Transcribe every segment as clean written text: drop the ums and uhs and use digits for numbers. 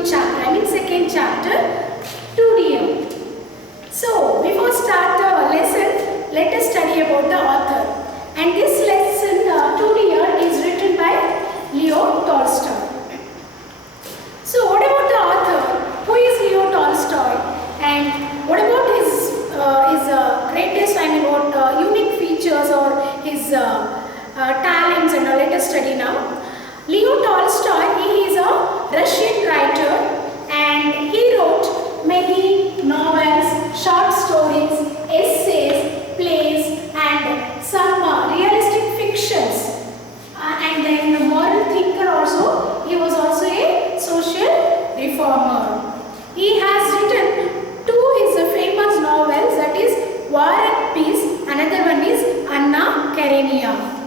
new chapter, I mean second chapter, 2DM. So before start the lesson, let us study about the author. And this lesson 2DM is written by Leo Tolstoy. So what about the author? Who is Leo Tolstoy? And what about his greatest, I mean what unique features or his talents and all? Let us study now. Leo Tolstoy, he is a Russian writer and he wrote many novels, short stories, essays, plays and some realistic fictions. And then a moral thinker also. He was also a social reformer. He has written two his famous novels, that is War and Peace, another one is Anna Karenina.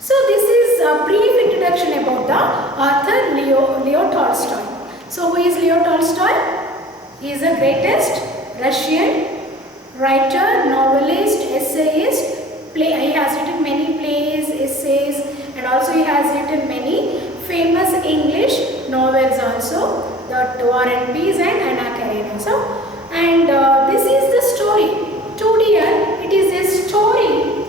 So this is a brief introduction about the author Leo Tolstoy. So who is Leo Tolstoy? He is the greatest Russian writer, novelist, essayist. He has written many plays, essays, and also he has written many famous English novels also. The War and Peace and Anna Karenina. So, and this is the story. 2D, it is a story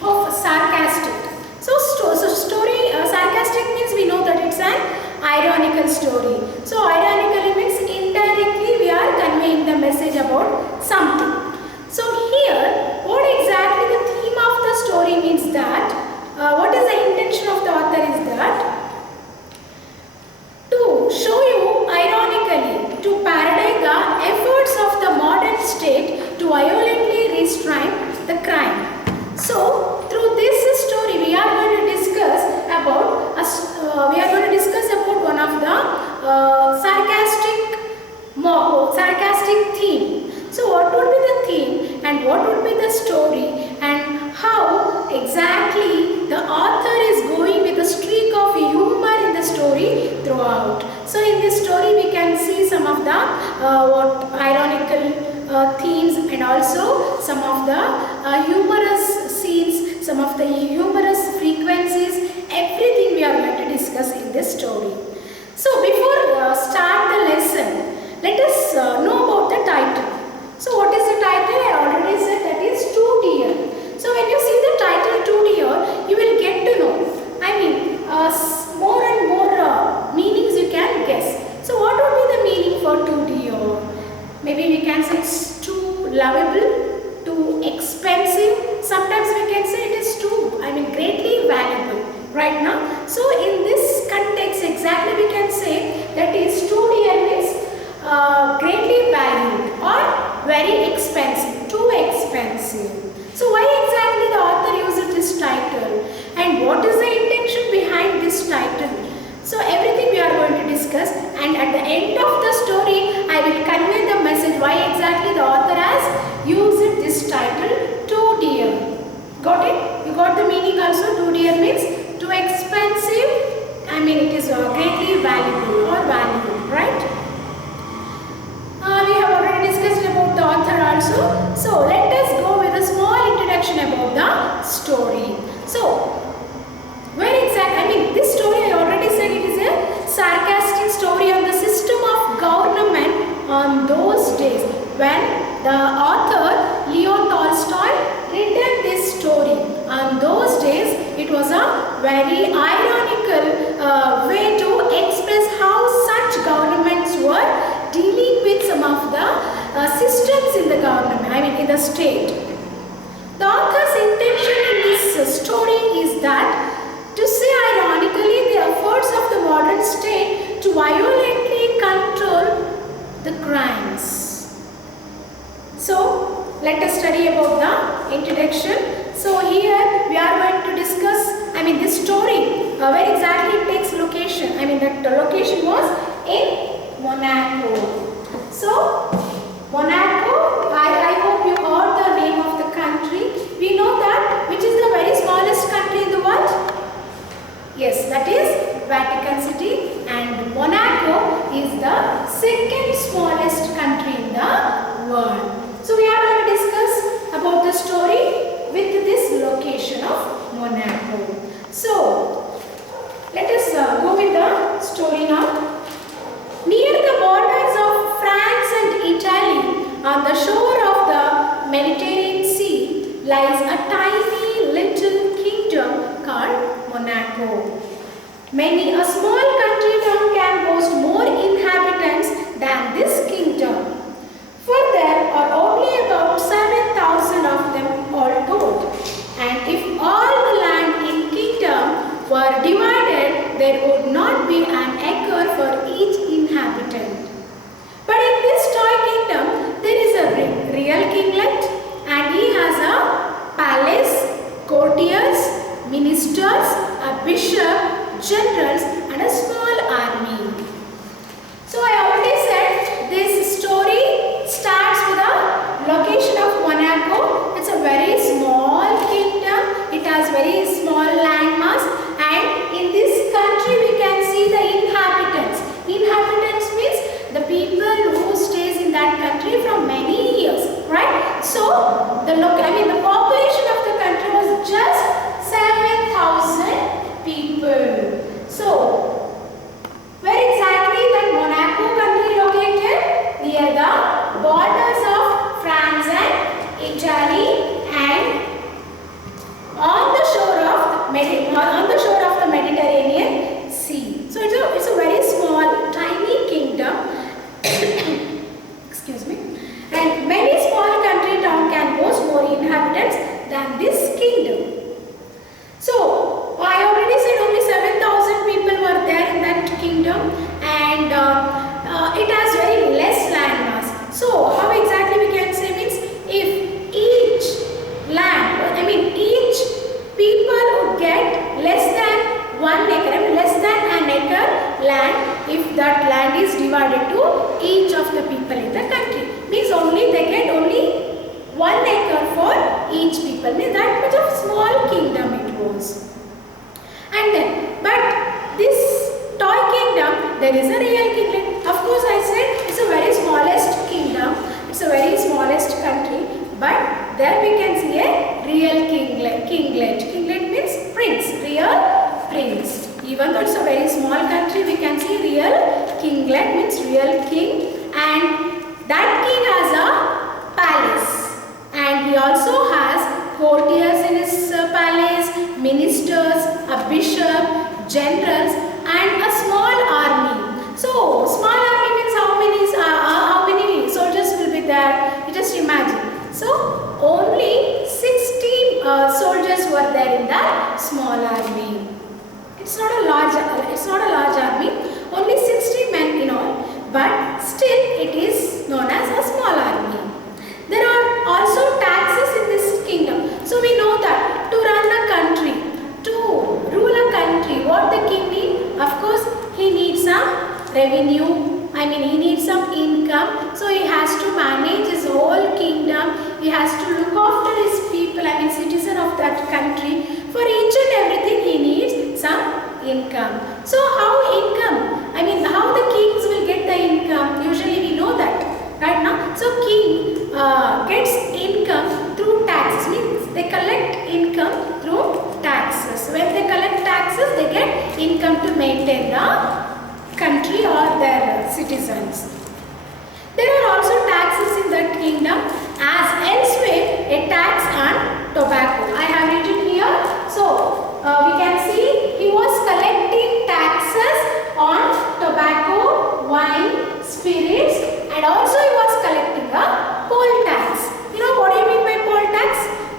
of sarcastic. So story, sarcastic means we know that it's an ironical story. So ironically means indirectly we are conveying the message about something. So here, what exactly the theme of the story means that, what is the intention of the author is that, to show you ironically, to parody the efforts of the modern state to violently restrain the crime. So through this story we are going to discuss about one of the sarcastic theme. So what would be the theme and what would be the story and how exactly the author is going with a streak of humor in the story throughout. So in this story we can see some of the ironical themes and also some of the humorous scenes, some of the humorous frequencies, everything we are going to discuss in this story. So before start the lesson, let us know about the title. So what is the title? I already said that is 2 Deer. So when you see the title 2 Deer, you will get to know. I mean more and more meanings you can guess. So what would be the meaning for 2 Deer? Maybe we can say it's too lovable, too expensive. Sometimes we can say it is too, greatly valuable right now. So in this context exactly we can say that is 2 Deer means greatly valued or very expensive, too expensive. So why exactly the author used this title and what is the intention behind this title? So everything we are going to discuss, and at the end of the story I will convey the message why exactly the author has used this title 2 Deer. Got it? You got the meaning also? 2 Deer means too expensive, it is greatly valuable or valuable, right? We have already discussed about the author also. So let us go with a small introduction about the story. So where exactly, this story I already said it is a sarcastic story on the system of government on those days when the author Leo Tolstoy written this story. On those days it was a very ironical way to express how such governments were dealing with some of the systems in the government, in the state. The author's intention in this story is that to say ironically the efforts of the modern state to violently control the crimes. So let us study about the introduction. So here we are going to discuss, this story, where exactly it takes location. The location was in Monaco. So Monaco, I hope you heard the name of the country. We know that which is the very smallest country in the world? Yes, that is Vatican City, and Monaco is the second smallest country in the world. So we are going to discuss about the story with this location of Monaco. So let us go with the story now. Near the on the shore of the Mediterranean Sea lies a tiny little kingdom called Monaco. A small country town can boast more inhabitants than this kingdom. For there are only about 7,000 of them all told. And if all the land in kingdom were divided, there would not be an acre for each inhabitant. But in this toy kingdom, there is a real kinglet, and he has a palace, courtiers, ministers, a bishop, generals, and a small army. So I already said this story starts with the location of Monaco. It's a very small kingdom. It has very small landmass, and in this country we can see the inhabitants. Inhabitants means the people who stays in that country from many years, right? So the population of the country was just 7,000 people. So where exactly that Monaco country located? Near the borders of France and Italy, and on the shore of the Mediterranean Sea. So it's a very small, tiny kingdom. Excuse me. And many small country town can boast more inhabitants than this kingdom. So I already said only 7,000 people were there in that kingdom, and it has very less landmass. So how exactly we can say means if each people would get less than 1 acre, less than an acre land, if that land is divided to each of the people in the country, means they get only 1 acre for each people. Means that much of small kingdom it was. And then, but this toy kingdom, there is a real kingdom. Of course, I said it's a very smallest kingdom. It's a very smallest country. But there we can see a real kinglet. Kinglet means prince, real prince. Even though it's a very small country, we can see real kinglet means real king. And that king has a palace. And he also has courtiers in his palace, ministers, a bishop, generals, and a small army. So small army means how many soldiers will be there? You just imagine. So only 60 soldiers were there in that small army. It's not a large army. Only 60 men in all. But still it is known as a small army. There are also taxes in this kingdom. So we know that to run a country, to rule a country, what the king needs? Of course, he needs some revenue. He needs some income. So he has to manage his whole kingdom. He has to look after his people, citizen of that country. For each and everything he needs some income. So how income? How the kings will get the income? Usually we know that, right now. So king gets income through taxes. Means they collect income through taxes. When they collect taxes, they get income to maintain the country or their citizens. There are also taxes in that kingdom, as elsewhere a tax on tobacco. I have written here. So we can see he was collecting taxes on tobacco, wine, spirits, and also he was collecting a poll tax. You know what do you mean by poll tax?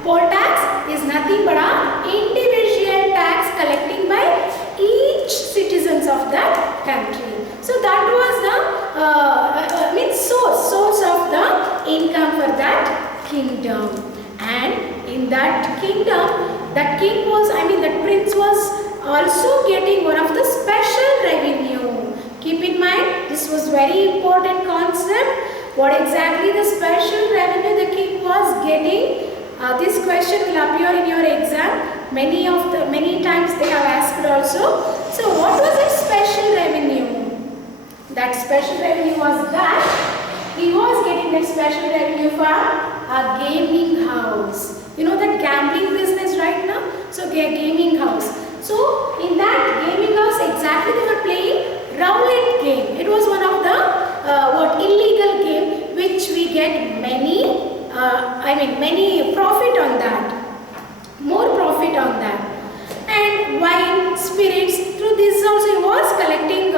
Poll tax is nothing but an individual tax collecting by each citizens of that country. So that was the source of the income for that kingdom. And in that kingdom, that king was, that prince was also getting one of the special revenue. Keep in mind, this was very important concept. What exactly the special revenue the king was getting? This question will appear in your exam. Many times they have asked also. So what was his special revenue? That special revenue was that he was getting that special revenue from a gaming house. You know that gambling business right now? So gaming house. So in that gaming house exactly they were playing roulette game. It was one of the illegal game which we get many profit on that, more profit on that. And wine, spirits, through this also he was collecting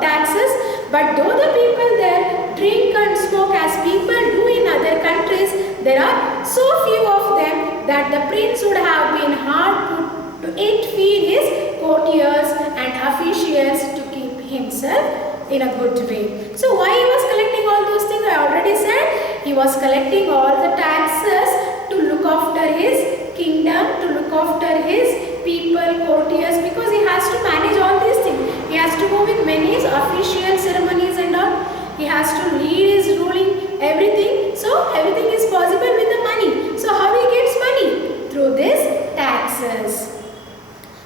taxes. But though the people there drink and smoke as people do in other countries, there are so few of them that the prince would have been hard put to feed his courtiers and officials to keep himself in a good way. So why he was collecting all those things? I already said he was collecting all the taxes to look after his kingdom, to look after his people, courtiers, because he has to manage all these things. He has to go with many official ceremonies and all. He has to lead his ruling, everything. So everything is possible with the money. So how he gets money? Through this taxes.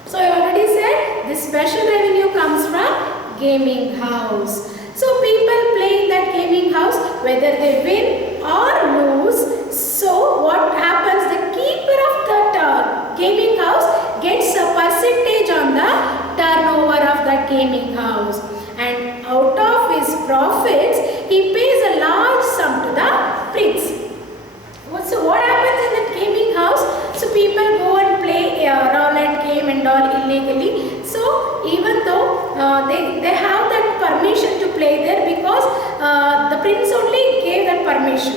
So I already said this special revenue comes from gaming house. So people play in that gaming house, whether they win or lose. So what happens? The keeper of that gaming house gets a percentage on the turnover of that gaming house, and out of his profits he pays a large sum to the prince. So what happens in that gaming house? So people go and play roulette game and all illegally. So even though they have that permission to play there, because the prince only gave that permission.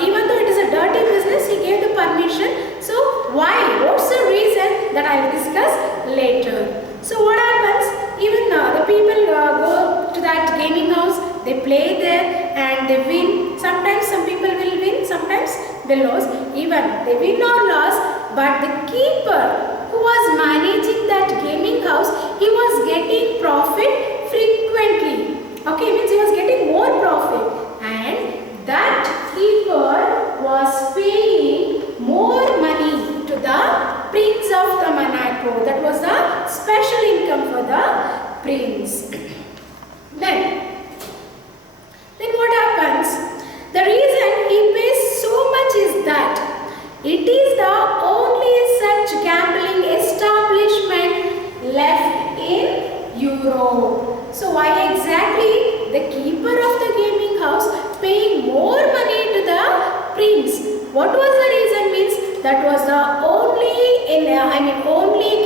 Even though it is a dirty business, he gave the permission. So why? What's the reason? That I will discuss later. So what happens? Even the people go to that gaming house, they play there and they win. Sometimes some people will win, sometimes they lose. Even they win or lose, but the keeper who was managing that gaming house, he was getting profit frequently. Okay, means he was getting more profit, and that keeper was paying more money to the prince of the Monaco. That was the special income for the prince. Then what happens? The reason he pays so much is that it is the only such gambling establishment left in Europe. So why exactly the keeper of the gaming house paying more money to the prince? What was the reason? Means that was the only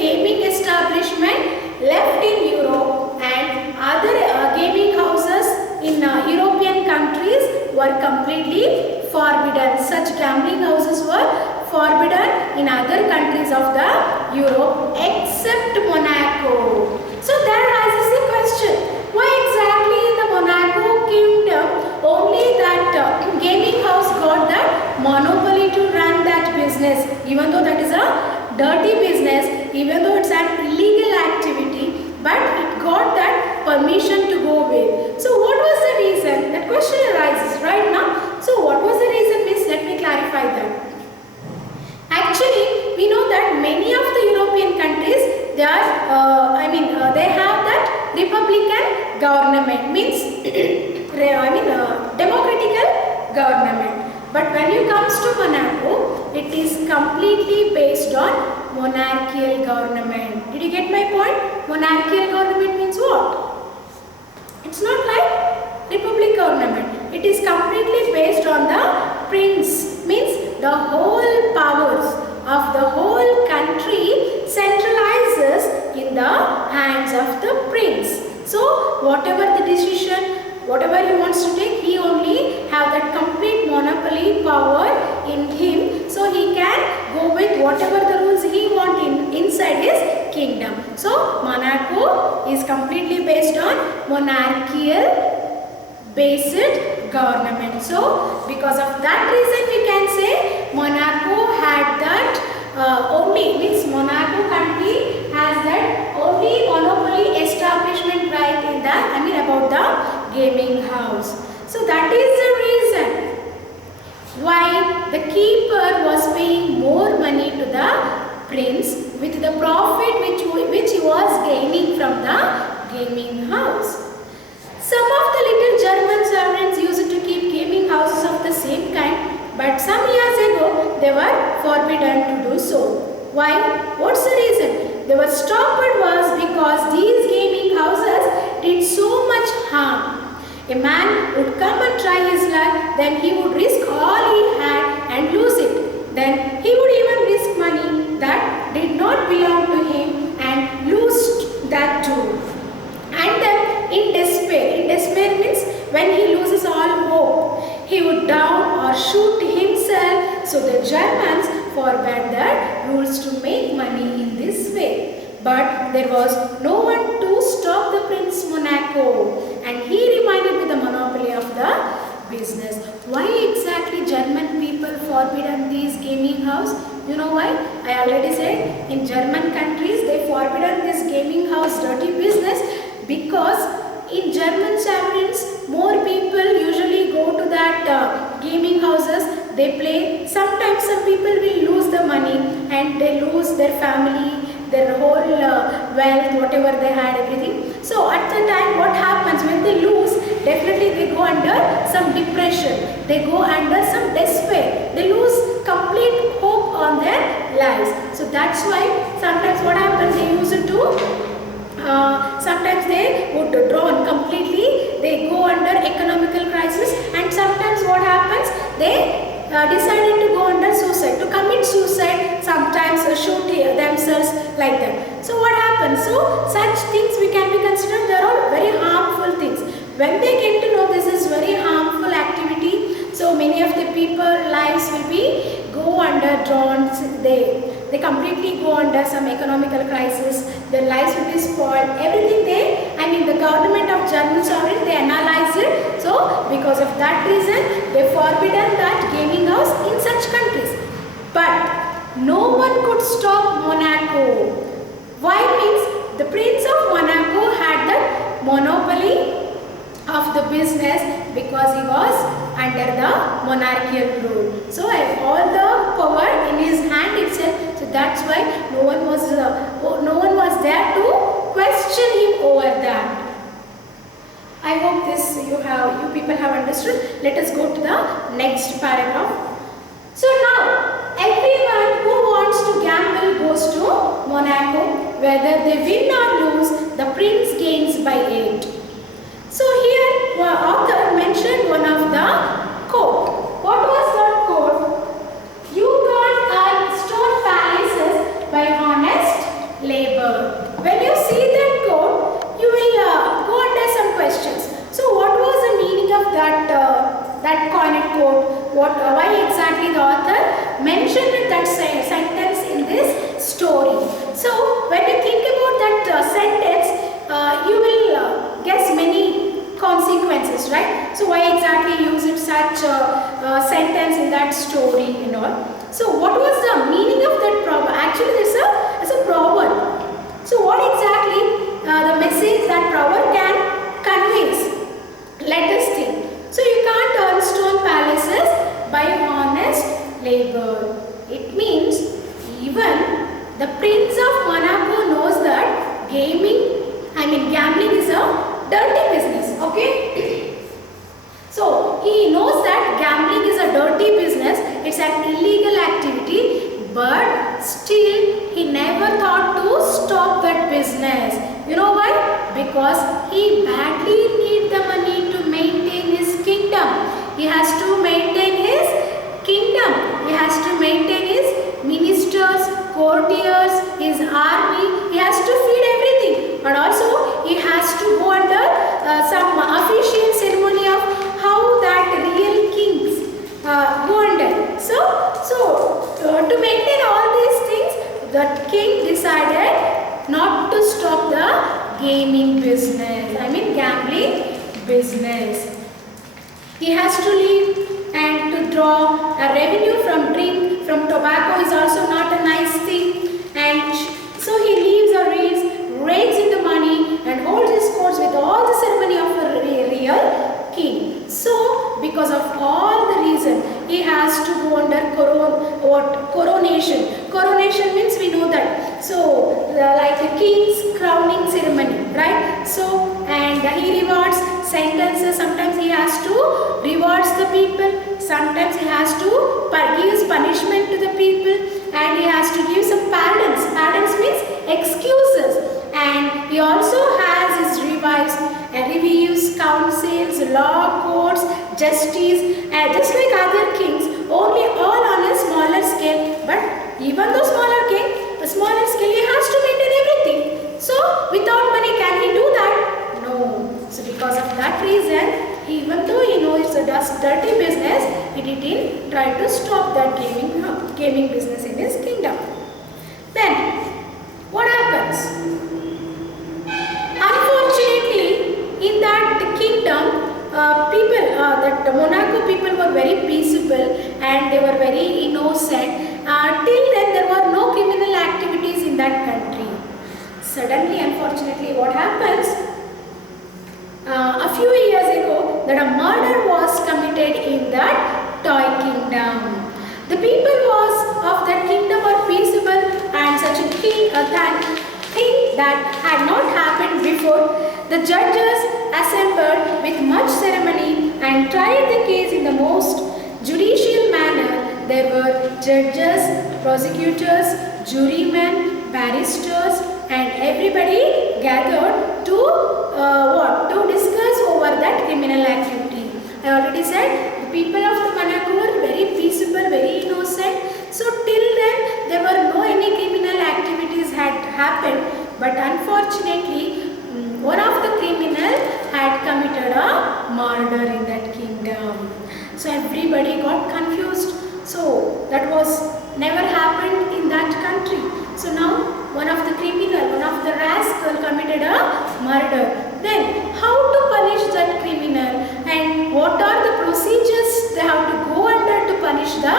gaming establishment left in Europe, and other gaming houses in European countries were completely forbidden. Such gambling houses were forbidden in other countries of the Europe except Monaco. So that rises the question, why exactly in the Monaco kingdom only that gaming house got that monopoly to run that business, even though that is a dirty business, even though it's an illegal activity, but it got that permission to go with. So what was the reason? That question arises right now. So what was the reason? Means let me clarify that. Actually, we know that many of the European countries, they are, they have that republican government, means democratical government. But when it comes to Monaco, it is completely based on monarchical government. Did you get my point? Monarchical government means what? It's not like republic government. It is completely based on the prince, means the whole powers of the whole country centralizes in the hands of the prince. So whatever the decision, whatever he wants to take, he only have that complete monopoly power in him. So he can go with whatever the rules he wants inside his kingdom. So Monaco is completely based on monarchical based government. So because of that reason we can say Monaco had that only, means Monaco country has that only monopoly establishment right in the, about the gaming house. So that is the reason why the keeper was paying more money to the prince with the profit which he was gaining from the gaming house. Some of the little German servants used to keep gaming houses of the same kind, but some years ago they were forbidden to do so. Why? What's the reason? They were stopped was because these gaming houses did so much harm. A man would come and try his luck, then he would risk all he had and lose it. Then he would even risk money that did not belong to him and lose that too. And then in despair means when he loses all hope, he would down or shoot himself. So the Germans forbade the rules to make money in this way. But there was no one to stop the Prince Monaco, and he remained with the monopoly of the business. Why exactly German people forbidden these gaming house? You know why? I already said in German countries they forbidden this gaming house dirty business because in German sovereigns more people usually go to that gaming houses. They play. Sometimes some people will lose the money and they lose their family, their whole wealth, whatever they had, everything. So at the time what happens when they lose, definitely they go under some depression, they go under some despair, they lose complete hope on their lives. So that's why sometimes what happens, they use it to sometimes they would drown completely, they go under economical crisis, and sometimes what happens, they decided to go under suicide, to commit suicide, sometimes shoot themselves like that. So what happens? So such things we can be considered, they are all very harmful things. When they get to know this is very harmful activity, so many of the people lives will be go under drawn, they completely go under some economical crisis, their lives will be spoiled, everything the government of German sovereign, they analyze it. So because of that reason, they forbidden that gaming house in such countries. But no one could stop Monaco. Why? Means the Prince of Monaco had the monopoly of the business because he was under the monarchical rule. So all the power in his hand itself. So that's why no one was there to question him over that. I hope this you people have understood. Let us go to the next paragraph. So now everyone who wants to gamble goes to Monaco. Whether they win or lose, the prince gains by 8. So here the author mentioned one of the quote. What was that quote? You can't earn stone palaces by honest labor. When you see that quote, you will go under some questions. So what was the meaning of that coined quote? Why exactly the author mentioned that sentence in this story? So when you think about that sentence, you will guess many consequences, right? So why exactly use it such a sentence in that story and all? So what was the meaning of that proverb? Actually, it's a proverb. So what exactly the message that proverb can conveys? Let us think. So you can't earn stone palaces by honest labor. It means even the Prince of Monaco knows that gambling is a dirty business. Okay. So he knows that gambling is a dirty business. It's an illegal activity, but still he never thought to stop that business. You know why? Because he badly needs the money to maintain his kingdom. He has to maintain his kingdom. He has to maintain his ministers, courtiers, his army. He has to feed everything. But also he has to go under some official ceremony of how that real kings go under. So to maintain all these things, the king decided not to stop the gambling business. He has to leave and to draw a revenue from drink, from tobacco is also not a nice thing. And so he leaves or rakes in the money and holds his courts with all the ceremony of a real king. So because of all the reason, he has to go under coronation. Coronation means we know that. So like the king's crowning ceremony, right? So and he rewards sentences. Sometimes he has to rewards the people. Sometimes he has to give punishment to the people, and he has to give some pardons. Pardons means excuses. And he also has his reviews, councils, law courts, justice, just like other kings, only all even though smaller king, the smaller king, he has to maintain everything. So without money, can he do that? No. So because of that reason, even though he knows it's a dirty business, he didn't try to stop that gaming business in his kingdom. Then, what happens? Unfortunately, in that kingdom, the Monaco people were very peaceable and they were very innocent. Till then, there were no criminal activities in that country. Suddenly, unfortunately, what happens? A few years ago, that a murder was committed in that toy kingdom. The people of that kingdom were peaceable, and such a thing that had not happened before. The judges assembled with much ceremony and tried the case in the most judicial manner. There were judges, prosecutors, jurymen, barristers, and everybody gathered to discuss over that criminal activity. I already said the people of the Monaco were very peaceable, very innocent. So till then there were no any criminal activities had happened. But unfortunately, one of the criminals had committed a murder in that kingdom. So everybody got confused. So that was never happened in that country. So now one of the rascal committed a murder. Then how to punish that criminal and what are the procedures they have to go under to punish the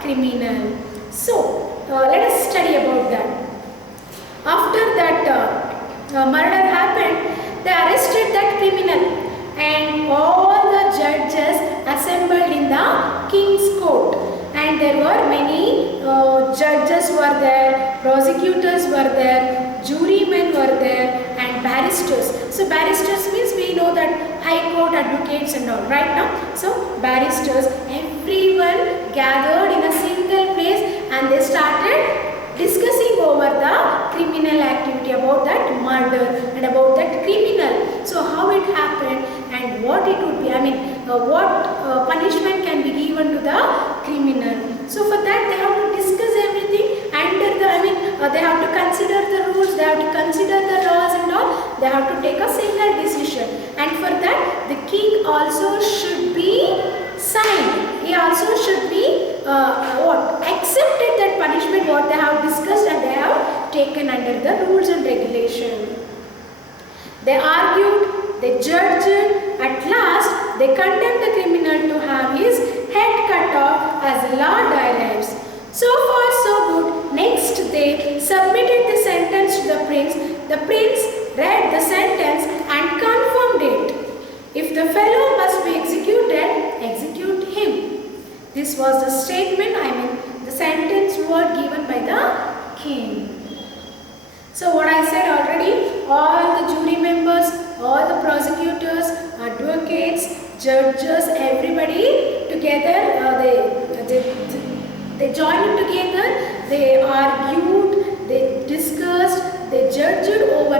criminal. So let us study about that. After that murder happened, they arrested that criminal and all the judges assembled in the king's court. And there were many judges were there, prosecutors were there, jurymen were there, and barristers. So barristers means we know that high court advocates and all, right now. So barristers, everyone gathered in a single place and they started discussing over the criminal activity, about that murder and about that criminal. So how it happened and what it would be, what punishment can be given to the criminal. So for that they have to discuss everything under they have to consider the rules, they have to consider the laws and all, they have to take a single decision. And for that the king also should be signed. He also should be accepted that punishment what they have discussed and they have taken under the rules and regulation. They argued, they judged, at last they condemned the criminal to have his head cut off as law directs. So far so good. Next they submitted the sentence to the prince. The prince read the sentence and confirmed it. If the fellow must be executed, execute him. This was the statement, the sentence were given by the king. So what I said already, all the jury members, all the prosecutors, advocates, judges, everybody together, they joined together, they argued, they discussed, they judged over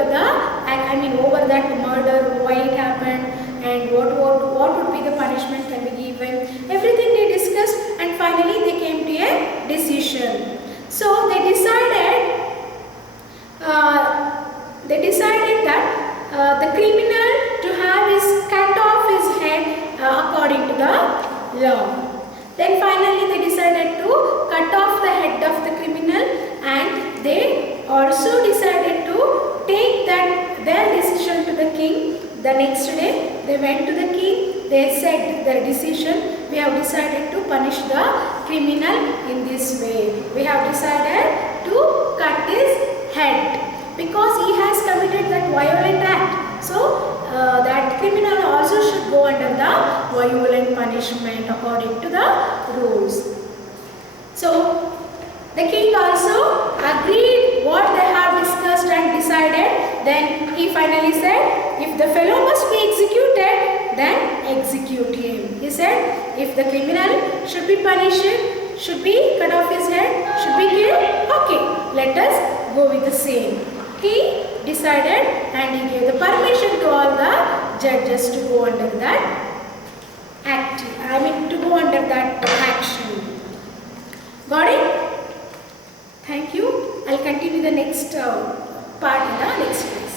over that murder, why it happened, and what would be the punishment can be given. Everything they discussed and finally they came to a decision. So they decided that the criminal to have his cut off his head according to the law. Then finally they decided to cut off the head of the criminal, and they also decided to take their decision to the king. The next day they went to the king, they said their decision, we have decided to punish the criminal in this way. We have decided to cut his head because he has committed that violent act. So that criminal also should go under the violent punishment according to the rules. So the king also agreed what they have discussed and decided. Then he finally said, if the fellow must be executed, then execute him. He said, if the criminal should be punished, should be cut off his head, should be killed, okay, let us go with the same. He decided and he gave the permission to all the judges to go under that to go under that action. Got it? I'll continue the next part in the next class.